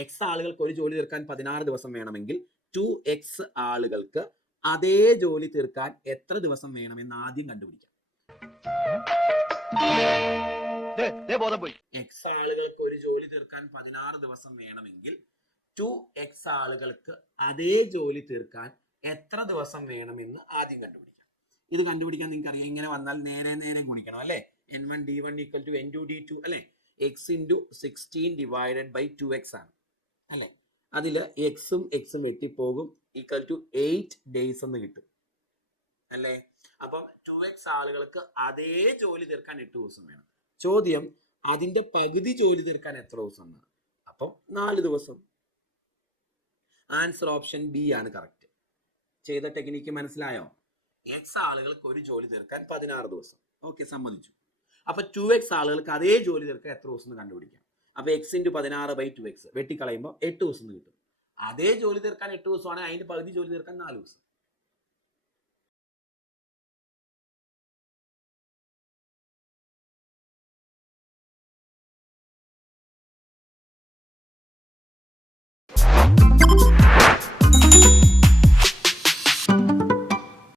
X ആളുകൾക്ക് ഒരു ജോലി തീർക്കാൻ 16 ദിവസം വേണമെങ്കിൽ 2x ആളുകൾക്ക് അതേ ജോലി തീർക്കാൻ എത്ര ദിവസം വേണമെന്ന് ആദ്യം കണ്ടുപിടിക്കാം. എക്സ് ആളുകൾക്ക് ഒരു ജോലി തീർക്കാൻ 16 ദിവസം വേണമെങ്കിൽ 2x ആളുകൾക്ക് അതേ ജോലി തീർക്കാൻ എത്ര ദിവസം വേണമെന്ന് ആദ്യം കണ്ടുപിടിക്കാം. ഇത് കണ്ടുപിടിക്കാൻ നിങ്ങൾക്ക് അറിയാം, ഇങ്ങനെ വന്നാൽ നേരെ നേരെ ഗുണിക്കണം അല്ലേ. n1 d1 equal to n2 d2 അല്ലേ. x into 16 divided by 2x ആണ് അല്ലേ. അതിൽ എക്സും എക്സും വെട്ടിപ്പോകും, ഈക്വൽ ടു 8 days എന്ന് കിട്ടും അല്ലേ. അപ്പം 2x ആളുകൾക്ക് അതേ ജോലി തീർക്കാൻ 8 ദിവസം വേണം. ചോദ്യം അതിന്റെ പകുതി ജോലി തീർക്കാൻ എത്ര ദിവസം എന്നാണ്. അപ്പം 4 ദിവസം. ആൻസർ ഓപ്ഷൻ ബി ആണ് കറക്റ്റ്. ചെയ്ത ടെക്നിക്ക് മനസ്സിലായോ? എക്സ് ആളുകൾക്ക് ഒരു ജോലി തീർക്കാൻ 16 ദിവസം. ഓക്കെ, സമ്മതിച്ചു. അപ്പൊ 2x ആളുകൾക്ക് അതേ ജോലി തീർക്കാൻ എത്ര ദിവസം എന്ന് കണ്ടുപിടിക്കാം. അപ്പൊ x into 16/2x വെട്ടിക്കളയുമ്പോൾ 8 ദിവസം കിട്ടും. അതേ ജോലി തീർക്കാൻ 8 ദിവസമാണ്, അതിന്റെ പകുതി ജോലി തീർക്കാൻ 4 ദിവസം.